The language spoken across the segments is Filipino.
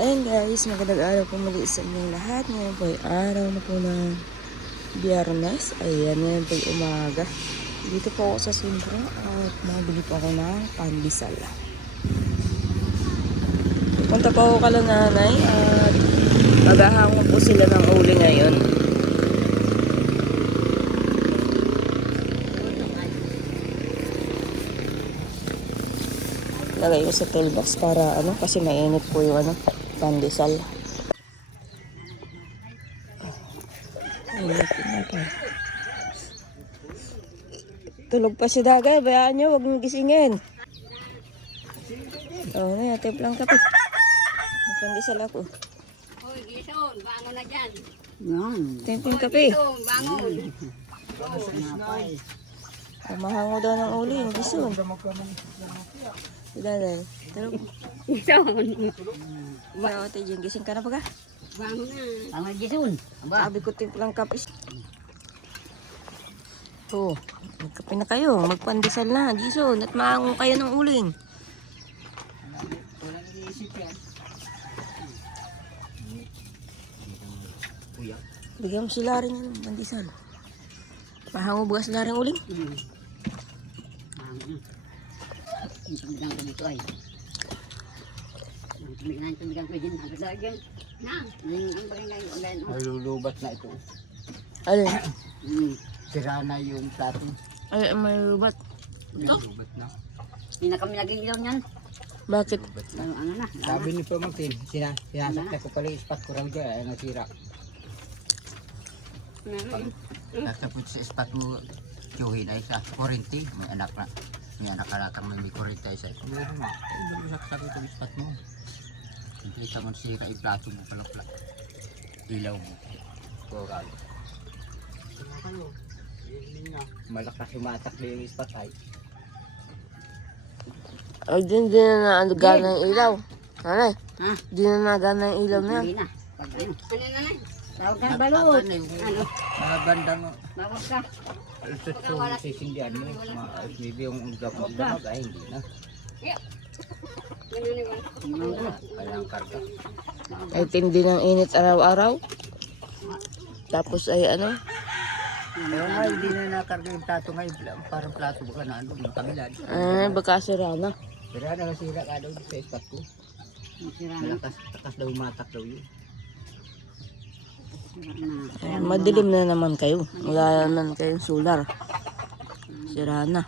Ayun guys, magandang araw po muli sa inyong lahat. Ngayon po ay araw na po ng Biyernes. Ayan, ngayon po ay umaga. Dito po ako sa sentro at mabili po ako ng pandesal. Punta po ako kala nanay at maghahango po sila ng uli ngayon. Lagay ko sa toolbox para kasi mainit po yung pandesal. Tulog pa si Dagay, bayaan nyo, huwag mong gisingin. Oo na, templang kape. Pandesal ako. Hoy, Gison, bangon na dyan. Templang kape. Gison, bangon. Mahango daw ng uli, yung gison. Si Dagay, tulog. Gison. Ikaw, Ate Jing, gising ka na ba ka? Bangon na. Bangon, Gison. Sabi ko templang kape. Oh, magkape na kayo, magpandesal na, Gison, at mahango kayo ng uling. Bigyan mo sila rin yung pandesal. Mahango ba sila rin uling? Tumigang ko dito ay. Tumigang ko dyan. Ang lagyan. Na, ang bagay ngayon. Ay, lulubat na ito. Alin? Sira na yung plato. Ay, may rubat. Lulubat na. Hindi na kami nag-iilaw niyan. Bakit? Ano na. Sabi ni Pamangkin, sinasakta ko pala yung spot ko raw dyan, ay nasira. Tatapos sa spot mo, tiyuhin ay sa 40, may anak na. May anak ka latang may 40 ay sa ito. Meron na, ay saksak ito yung spot mo. Hindi ka man sira yung plato mo pala. Ilaw mo. Koral. Malakas umatak na yung spot ay. Ay, din na nagana yung ilaw. Nanay, Ha? di na nagana yung ilaw na yan. Hindi na. Ano na na? Tawag ka balot. Ano? Mga bandang Tawag ka. so sisindihan mo. Maybe yung damag ay hindi na. Kaya ang karga. Ay, tindi ng init araw-araw. Tapos ay Kaya nga hindi na nakarga yung plato ngayon. Parang plato baka na matabilad. baka sira na. Pero ano nasira ka daw sa spot ko. Malakas daw umatak daw yun. Ay, madilim na naman kayo. Wala naman kayong solar. Sira na.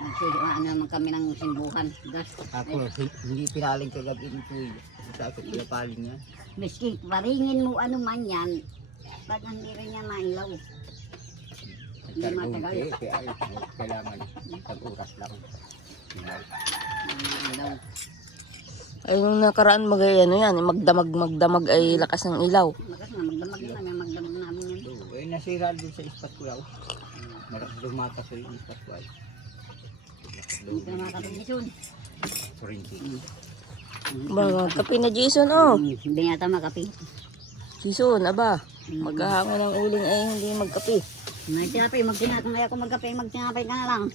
Nagsuduan naman kami ng simbuhan. Gas. Ako hindi pinaling kagabi nito eh. Sa ako pinapaling niya. Miski, paringin mo ano man yan. Ba't hindi rin niya mailaw? Hindi matagal. Kaya kailangan tag-oras lang. Ilaw. Ay, yung nakaraan yan, magdamag ay lakas ng ilaw. Makas na, magdamag na namin, magdamag namin yan. Eh nasira din sa spot ko daw. Malakas lumakas sa yung spot ko ay. Hindi ka makapag-ison. 40. Mga kape na Jason, oh. Hindi yata makapi. Jason, aba. Maghahango ng uling ay hindi magkape. May tinapay, kung ako magkape, magtinapay ka na lang.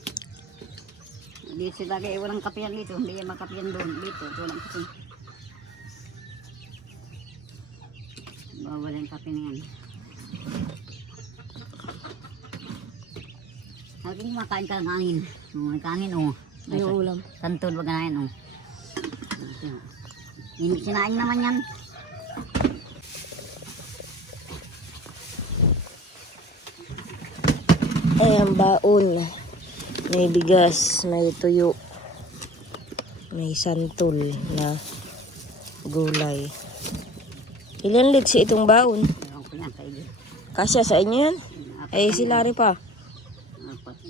Dito sila kayo, walang kapiyan dito. Hindi yan makapiyan doon. Dito, walang kape. Bawal yung kape na yan. Sabi mo, makain ka ng hangin. May kanin, oh. Ay, ulam. Tantol, wag na yan, oh. Sinaing naman yan. Ay, ang baon. May bigas, may tuyo. May santol na gulay. Ilan litsi itong baon? Ewan ko yan, kaigi. Kasya sa inyo yan? Ay, si Larry pa. Apat.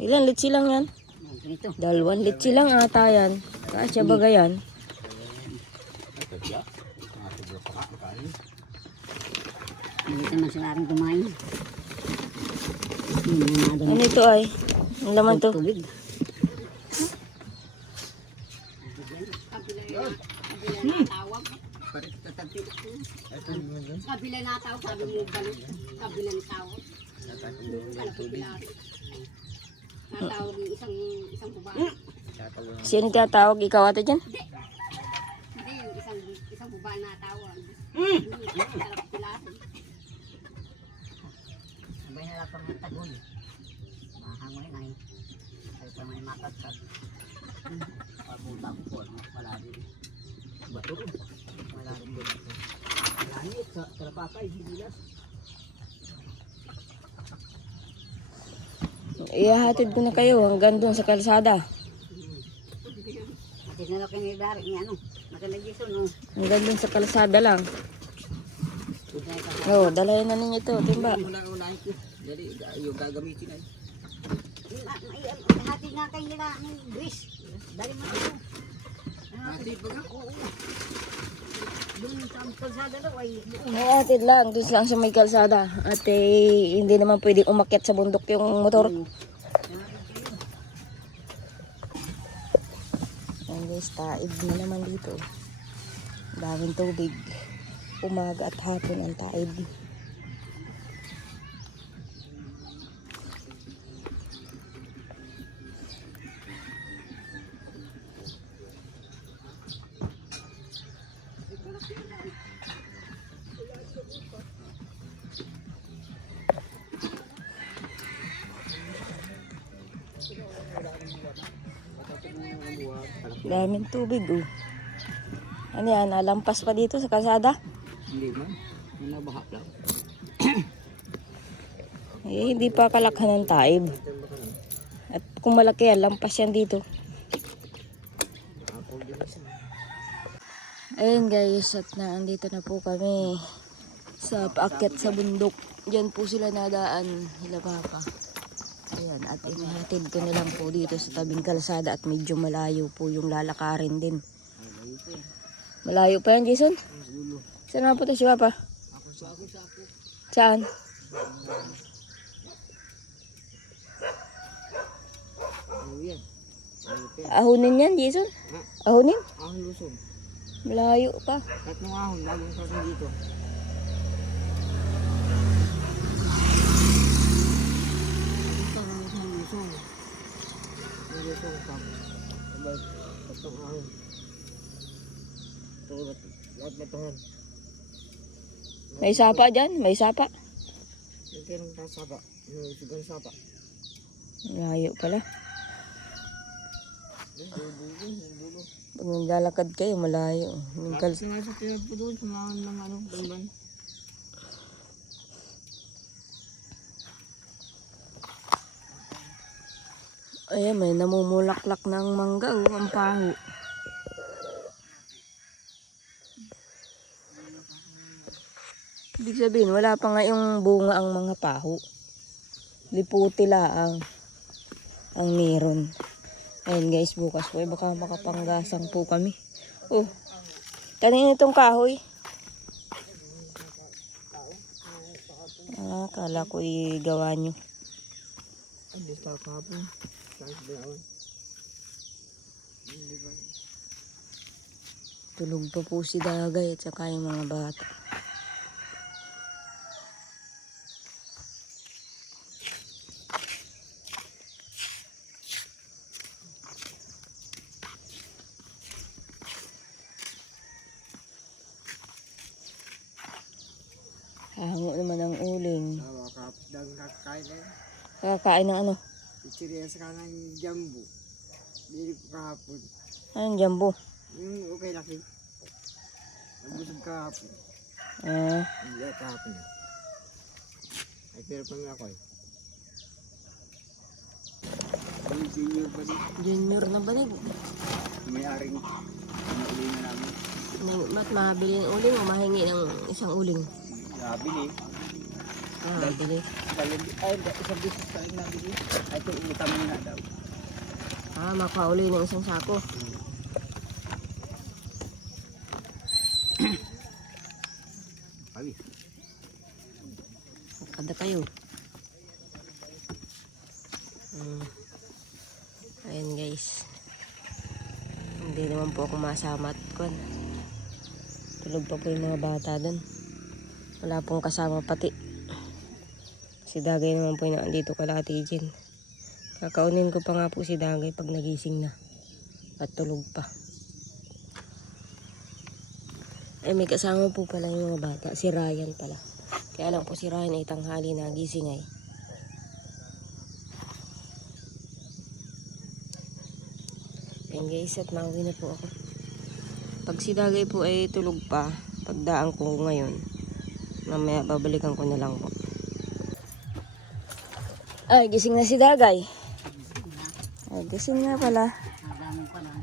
Ilan litsi lang yan? Ganito. 2 litsi lang ata yan. Kasya baga yan? Hindi naman sila rin kumain. Ano ito ay? Ang laman to? Tubig. Kabila na tao, sabi mo balik. Kabila na tao. Natawag yung isang babae. Sino tinatawag? Ikaw ate dyan? Hindi, yung isang buba na tawag. Sarap pilasin. Sabay na lang pang tagol. Mahangoy ay. Ay pa may makatag. Pagpunta ko po, wala din. Bato, wala din doon. Langit sa Kalapakay, Hibilas. Ihahatid ko na kayo hanggang doon sa kalsada. At sinalok yung idari niya ano. Maganda no. Hanggang doon sa kalsada lang. Oo, dalayan na ninyo ito, timba. Unahin ko. Dali, yung gagamitin ay. Hati nga kayo nila ng grease. Dali mo ito. Hati ba nga? Oo. Doon sa kalsada daw ay Ihahatid lang, doon lang sa may kalsada. At hindi naman pwedeng umakyat sa bundok yung motor. Ayan guys, taib na naman dito. Daming tubig. Umaga at hapon ang taib. Daming tubig oh. Ano yan, nalampas pa dito sa kalsada? Hindi man. Yung nabaha lang. Hindi pa kalakhan ng taib. At kung malaki yan, lampas yan dito. Ayun guys, at naandito na po kami sa paakyat sa bundok. Diyan po sila nadaan, hila papa. Ayan, at inihatid ko na lang po dito sa tabing kalsada at medyo malayo po yung lalakarin din. Malayo pa yan, Jason? Saan na po tayo si papa? Saan? Ahonin yan, Jason? Ahonin? Ahon lusog. Malayo pa. Kahit nung ahon, bagong sa dito. Ito, ang lusog. Ang lusog, tapos. Sabay, tatlong ahon. Ito, lahat batuhan. May sapa dyan, may sapa. Yung tinong sapa. Yung sugang sapa. Malayo pala. Dulo. Pag naglalakad kayo, malayo. Yung Tapos nga sa tinag po doon, sumahan ng ano, banban. Ayan, may namumulaklak ng mangga, oh, ang paho. Ibig sabihin, wala pa nga yung bunga ang mga paho. Liputi laang ang meron. Ayun guys, bukas po, baka makapanggasang po kami. Oh, kanina itong kahoy. Kala ko igawa nyo. Hindi pa kapon. Kahit bayawan. Hindi ba? Tulog pa po si Dagay at saka yung mga bata. Hango naman ang uling. Dagang kakain na yun. Kakain ng ano? Ichiriya sa kanang jambu. Dili ko kahapon. Anong jumbo? Yung okay laki. Nabusog kahapon. Hindi ako kahapon na. Ay pero pa nga ako eh. Yung senior pa din. Junior na banig. May-aring uli na namin. Ba't mabili ng uling o mahingi ng isang uling? Sabi ni. Dali. Ay, isang business pa rin nabili. Ay, ito utang mo na daw. Makauli ng isang sako. Ay, Kada kayo. Ayan guys. Hindi naman po ako masama at kun. Tulog pa po yung mga bata doon. Wala pong kasama pati. Si Dagay naman po yung nandito kala Ate Jen. Kakaunin ko pa nga po si Dagay pag nagising na. at tulog pa. Ay, may kasama po pala yung mga bata. Si Ryan pala. Kaya lang po si Ryan ay tanghali na gising ay. Ayan guys, at mauwi na po ako. Pag si Dagay po ay tulog pa, pagdaan ko ngayon, mamaya babalikan ko na lang po. Ay, gising na si Dagay. Ay, gising na pala. Ang dami ko lang.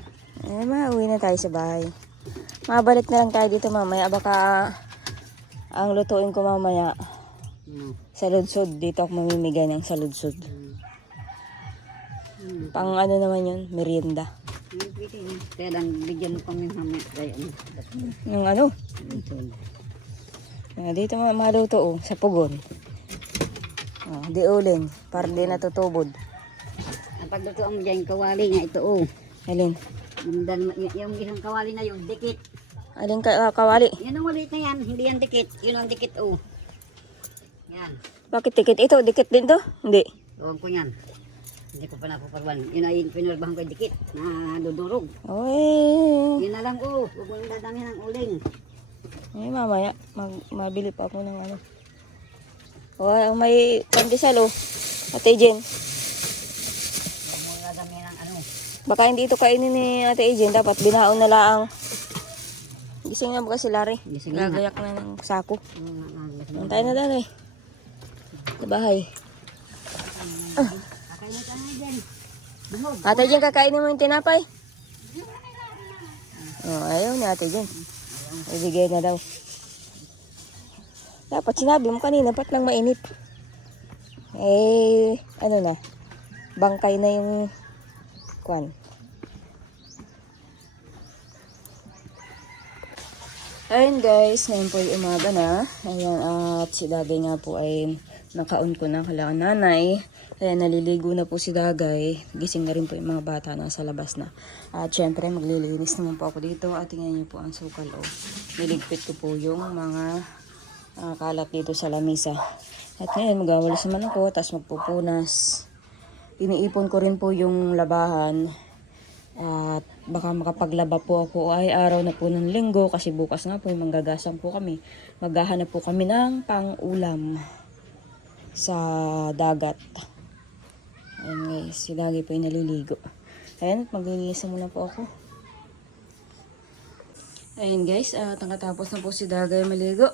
Eh, mauwi na tayo sa bahay. Mabalik na lang tayo dito mamaya. Baka ang lutuin ko mamaya, saludsod. Dito ako mamimigay ng saludsod. Pang ano naman yun, merienda. Kaya lang, bigyan mo kami mamaya. Kaya ano. Yung ano, dito maluto oh, sa pugon. Oh, di uling, para di natutubod. Ang paglutuan mo dyan, kawali nga ito oh. Alin? Yung isang kawali na yun, dikit. Alin kawali? Yan ang maliit na yan, hindi yan dikit. Yun ang dikit oh. Yan. Bakit dikit? Ito, dikit din to? Hindi. Huwag ko yan. Hindi ko pa napaparwan. Yun ay pinalbahan ko yung dikit na dudurog. Oy. Yun na lang oh. Huwag mo yung dadami ng uling. Eh, mamaya, mabili pa ako ng ano. Oy, ang may pandesal oh. Ate Jen. Huwag mo yung dadami ng ano. Baka hindi ito kainin ni Ate Jen. Dapat binaon na lang. Gising na ba si Larry? Gising na. Gagayak na ng sako. Gising na. Antay na dali. Sa bahay. Kakainin ka na dyan. Bumog. Ate Jen, kakainin mo yung tinapay? Oh, ayaw ni Ate Jen. Ibigay na daw. Dapat sinabi mo kanina, ba't lang mainit? Eh, ano na? Bangkay na yung kwan. Ayun guys, ngayon po ay umaga na. Ayan, at si Dagay nga po ay nakaon ko na kailangan nanay. Ayan, naliligo na po si Dagay. Gising na rin po yung mga bata nasa labas na. At syempre, maglilinis naman po ako dito. At tingnan niyo po ang sukal. Oh. Niligpit ko po yung mga kalat dito sa lamisa. At ngayon, magawalis naman ako. Tapos magpupunas. Iniipon ko rin po yung labahan. At baka makapaglaba po ako ay araw na po ng linggo kasi bukas nga po manggagasang po kami. Maghahanap po kami ng pang-ulam sa dagat. Ayan guys, si Dagi po yung naliligo. Ayan, maglilinis muna po ako. Ayan guys, nakatapos na po si Dagay maligo.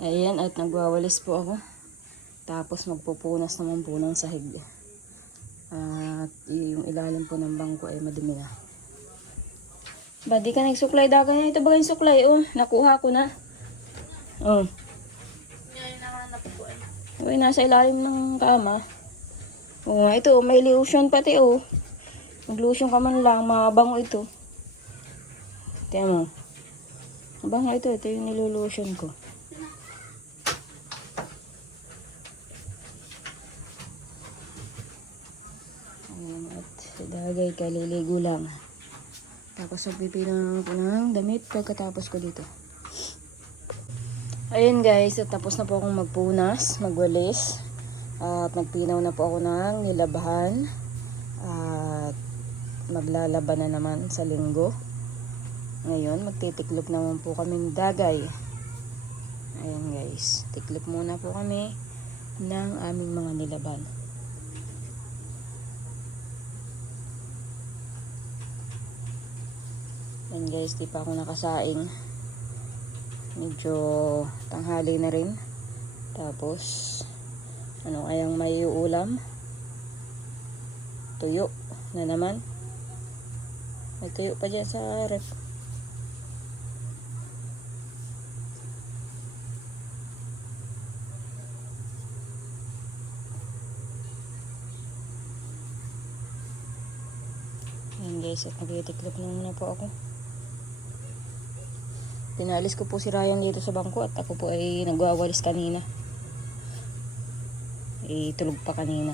Ayan, at nagwawalis po ako. Tapos magpupunas naman po ng sahig. At yung ilalim po ng bangko ay madumi na. Ba, di ka nagsuklay Dagay? Ito ba yung suklay? Oh, nakuha ko na. Oh. Uy, nasa ilalim ng kama. Oh, ito, may lotion pati oh. Mag-lotion ka man lang, mabango ito. Tiyan mo. Mabango ito, ito yung nilolotion ko. Ayan, at si Dagay kaliligo lang. Tapos magpipino ko ng damit pagkatapos ko dito. Ayun guys, at tapos na po akong magpunas, magwalis. At nagpinaw na po ako ng nilabahan. At maglalaban na naman sa linggo. Ngayon, magtitiklop naman po kami ng Dagay. Ayun guys, tiklop muna po kami ng aming mga nilaban. Ayun guys, di pa ako nakasaing. Medyo tanghali na rin. Tapos, ano kayang may ulam? Tuyo na naman. May tuyo pa dyan sa ref. Ayan guys, at nagtitiklop na muna po ako. Pinalis ko po si Ryan dito sa bangko at ako po ay nagwawalis kanina. Tulog pa kanina.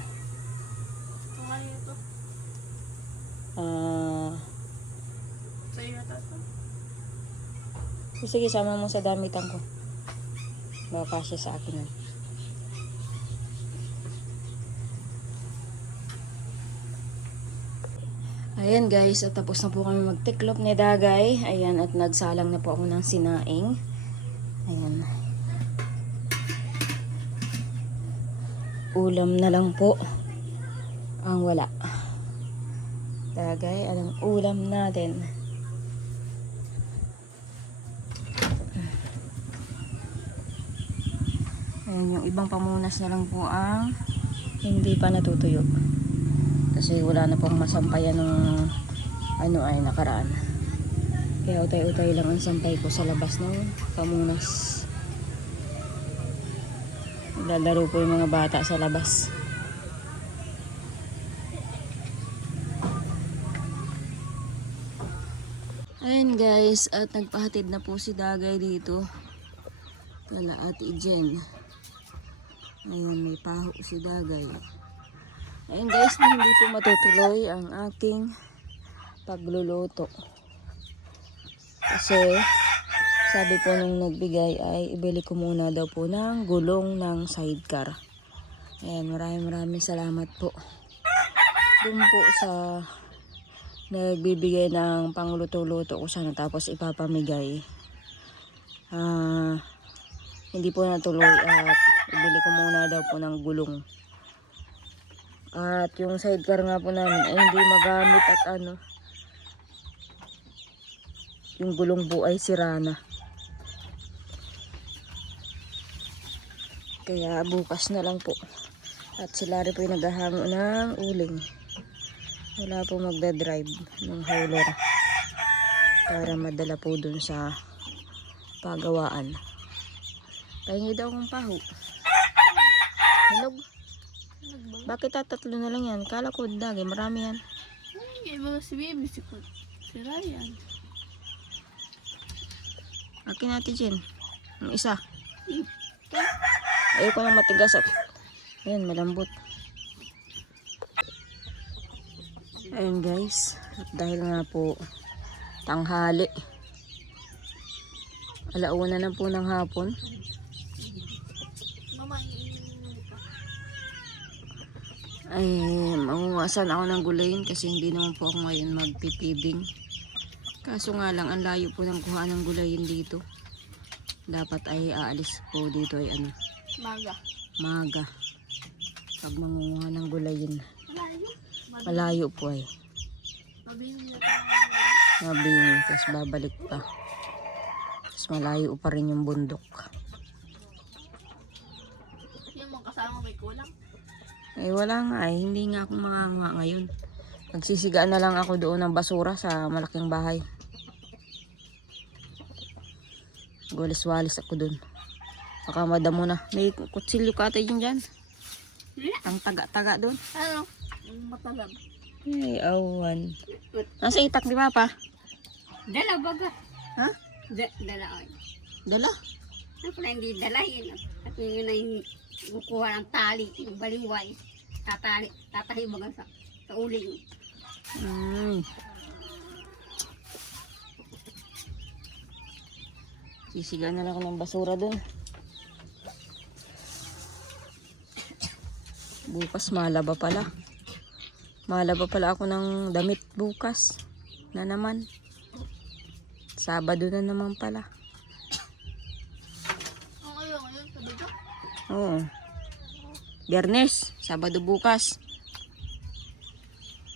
Sige, sama mo sa damitan ko. Baka siya sa akin yan. Ayan guys, at tapos na po kami magtiklop ni Dagay. Ayan, at nagsalang na po ako ng sinaing. Ayan. Ulam na lang po ang wala. Dagay, anong ulam natin? Ayan, yung ibang pamunas na lang po ang hindi pa natutuyo. Kasi wala na pong masampayan ng ano ay nakaraan. Kaya utay-utay lang ang sampay ko sa labas ng pamunas. Lalaro po yung mga bata sa labas. Ayan guys, at nagpahatid na po si Dagay dito. Kala Ate Jen. Ayan, may paho si Dagay. Ayan guys, hindi po matutuloy ang aking pagluluto. Kasi sabi po nung nagbigay ay ibili ko muna daw po ng gulong ng sidecar. Ayan, maraming salamat po. Doon po sa nagbibigay ng pangluto-luto ko sana tapos ipapamigay. Hindi po natuloy at ibili ko muna daw po ng gulong. At yung sidecar nga po namin ay hindi magamit at yung gulong po ay sira na. Kaya bukas na lang po. At sila rin po yung naghahango ng uling. Wala po magdadrive ng hauler para madala po dun sa pagawaan. Pahingi daw akong paho. Hinog. Bakit tatlo na lang yan? Kala ko Dagay, marami yan. Ay, mga si Baby, si Ryan. Akin natin Jen. Ang isa. Ayoko nang matigas at ayan, malambot. Ayun guys. At dahil nga po tanghali. Alauna na po ng hapon. Mama, Ay, mangungasan ako ng gulayin kasi hindi naman po ako ngayon magpipibing. Kaso nga lang, ang layo po ng kuha ng gulayin dito. Dapat ay aalis po dito ay maaga. Pag mangunguha ng gulayin. Malayo po ay. Mabing, tapos babalik pa. Tapos malayo pa rin yung bundok. Yung mga kasama may kulang. Eh wala nga eh, hindi nga ako manganga ngayon. Nagsisigaan na lang ako doon ng basura sa malaking bahay. Walis-walis ako doon. Baka madamo na. May kutsilyo ka tayo dyan. Ang taga-taga doon. Ano? Matalab. Ay, awan. Nasa itak di ba pa? Dala baga. Ha? Dala ay. Dala? Ano pala hindi dala yun. At yun ay kukuha ng tali, yung baliway. Tatahi baga sa uling. Sisigaan na lang ako ng basura doon. Bukas malaba pala. Malaba pala ako ng damit bukas. Na naman. Sabado na naman pala. Ngayon, sabi ko. Oo. Biyernes, Sabado bukas.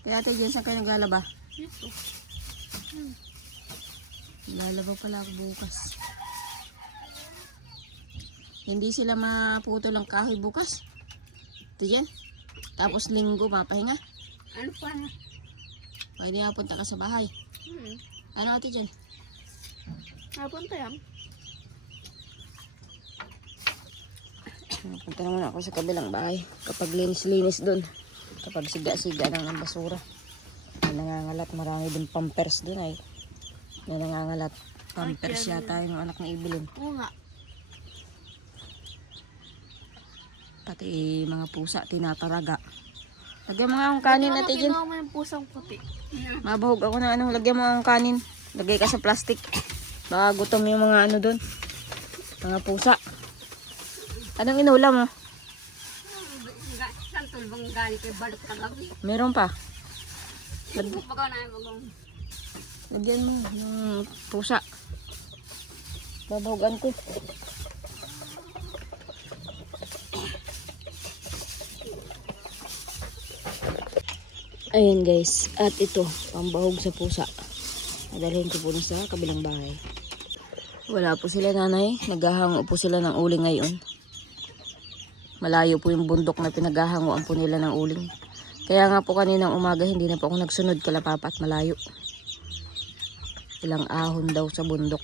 Kaya tayo dyan, saan kayo naglalaba? Dito. Lalaba pala ako bukas. Hindi sila maputol ang kahoy bukas. Ito dyan. Tapos linggo, mapahinga. Ano pa na? Pwede nga punta ka sa bahay. Ano ate dyan? Napunta yan. Punta naman ako sa kabilang bahay. Kapag linis-linis dun. Kapag siga-siga ng basura. May nangangalat. Marami din pampers dun ay. May nangangalat. Pampers yata yung anak ng Ibilin. Oo nga. Pati mga pusa tinataraga. Lagyan mo nga ang kanin natin dyan. Kinuha mo yung pusang puti. Mabahog ako na ano. Lagyan mo ang kanin. Lagay ka sa plastic. Baka gutom yung mga ano dun. Mga pusa. Anong inulam mo? Saan tulbang galing kay balot ka lang? Meron pa. Pagaw na yung bagong. Lagyan mo ng pusa. Babahugan ko. Ayan guys, at ito, pambahog sa pusa. Nadalhin ko po na sa kabilang bahay. Wala po sila nanay, naghahango po sila ng uling ngayon. Malayo po yung bundok na pinaghahangoan po nila ng uling. Kaya nga po kaninang umaga hindi na po ako nagsunod kalapapa at malayo. Ilang ahon daw sa bundok.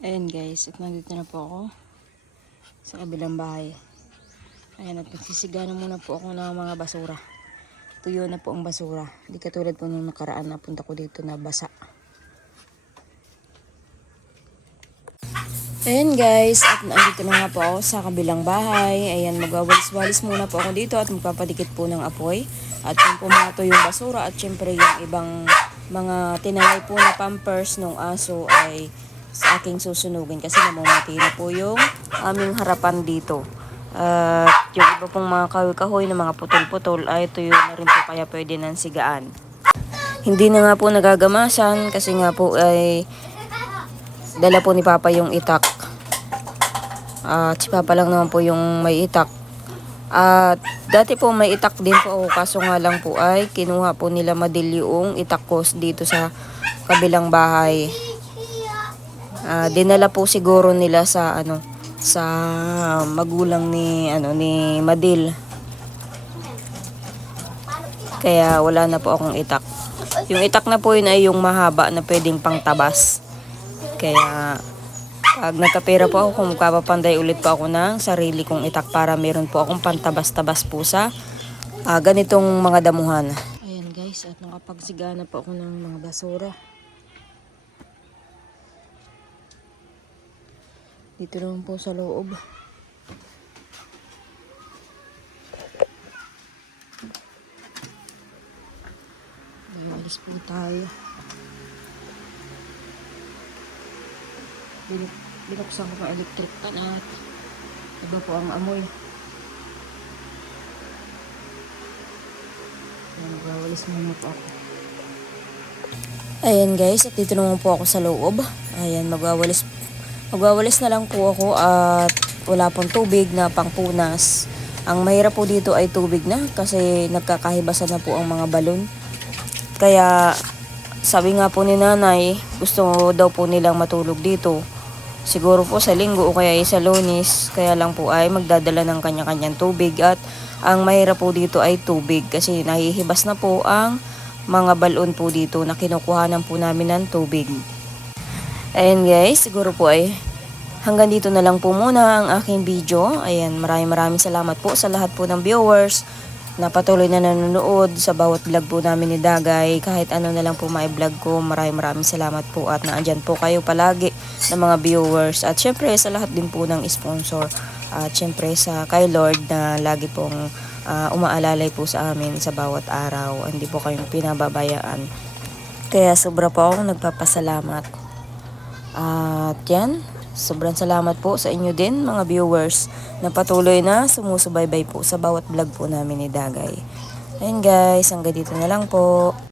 Ayan guys, at nandito na po ako sa kabilang bahay. Ayan, at nagsisiganan muna po ako ng mga basura. Tuyo na po ang basura. Hindi katulad po nung nakaraan na punta ko dito na basa. Ayan guys, at nandito na nga po ako sa kabilang bahay. Ayan, magwawalis-walis muna po ako dito at magpapadikit po ng apoy. At yung pumato yung basura at syempre yung ibang mga tinangay po na pampers ng aso ay sa aking susunugin kasi namumati na po yung aming harapan dito. At yung iba pong mga kahoy-kahoy na mga putol-putol ay tuyo na rin po kaya pwede nang sigaan. Hindi na nga po nagagamasan kasi nga po ay dala po ni Papa yung itak. At si Papa lang naman po yung may itak. At dati po may itak din po ako kaso nga lang po ay kinuha po nila Madil yung itak ko dito sa kabilang bahay. Dinala po siguro nila sa sa magulang ni Madil. Kaya wala na po akong itak. Yung itak na po yun ay yung mahaba na pwedeng pangtabas. Kaya pag nagkapera po ako, kung kapapanday ulit po ako ng sarili kong itak para meron po akong pantabas-tabas po sa ganitong mga damuhan. Ayan guys, at nakapagsigana po ako ng mga basura. Dito naman po sa loob. Alis po tayo. Binuksan ko ang electric pan at iba po ang amoy. Nagwawalis muna po ako. Ayan guys, at dito naman po ako sa loob. Ayan, magwawalis na lang po ako at wala pong tubig na pangpunas. Ang mahirap po dito ay tubig na kasi nagkakahibasan na po ang mga balon. Kaya sabi nga po ni nanay, gusto daw po nilang matulog dito. Siguro po sa linggo o kaya sa Lunes, kaya lang po ay magdadala ng kanya-kanyang tubig. At ang mahirap po dito ay tubig kasi nahihibas na po ang mga balon po dito na kinukuhanan po namin ng tubig. Ayan guys, siguro po ay hanggang dito na lang po muna ang aking video. Ayan, maraming salamat po sa lahat po ng viewers na patuloy na nanonood sa bawat vlog po namin ni Dagay. Kahit ano na lang po ma-vlog ko, maraming salamat po at naandyan po kayo palagi ng mga viewers. At syempre sa lahat din po ng sponsor. At syempre sa kay Lord na lagi pong umaalalay po sa amin sa bawat araw. Hindi po kayong pinababayaan. Kaya sobra po akong nagpapasalamat. At yan, sobrang salamat po sa inyo din mga viewers na patuloy na sumusubaybay po sa bawat vlog po namin ni Dagay. Ayun guys, hanggang dito na lang po.